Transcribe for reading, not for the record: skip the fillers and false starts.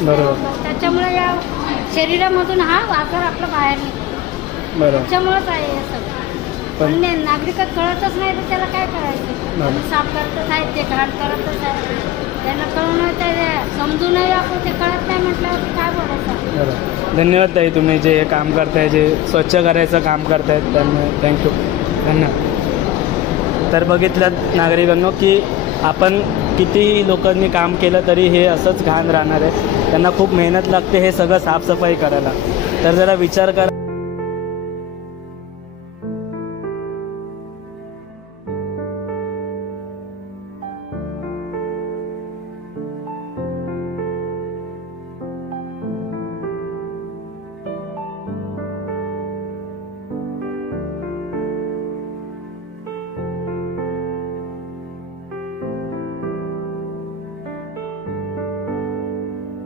बरोबर. त्याच्यामुळे या शरीरामधून हा आजार आपला बाहेर निघतो. बरोबर. त्याच्यामुळेच आहे हे सगळं. पण नागरिकात कळतच नाही तर त्याला काय करायचं. बरोबर. साफ करतच आहेत ते, घाण करतच आहे. त्यांना कळून ते समजूनही आपण ते कळत नाही म्हटल्यावर काय बोलायचं. बरोबर. धन्यवाद ताई, तुम्ही जे काम करताय, जे स्वच्छ करायचं काम करतायत त्यांना थँक्यू. धन्यवाद. तर बघितलं नागरिकांनो की आपण कितीही लोकांनी काम केलं तरी हे असंच घाण राहणार आहे. त्यांना खूप मेहनत लागते हे सगळं साफसफाई करायला. तर जरा विचार करा.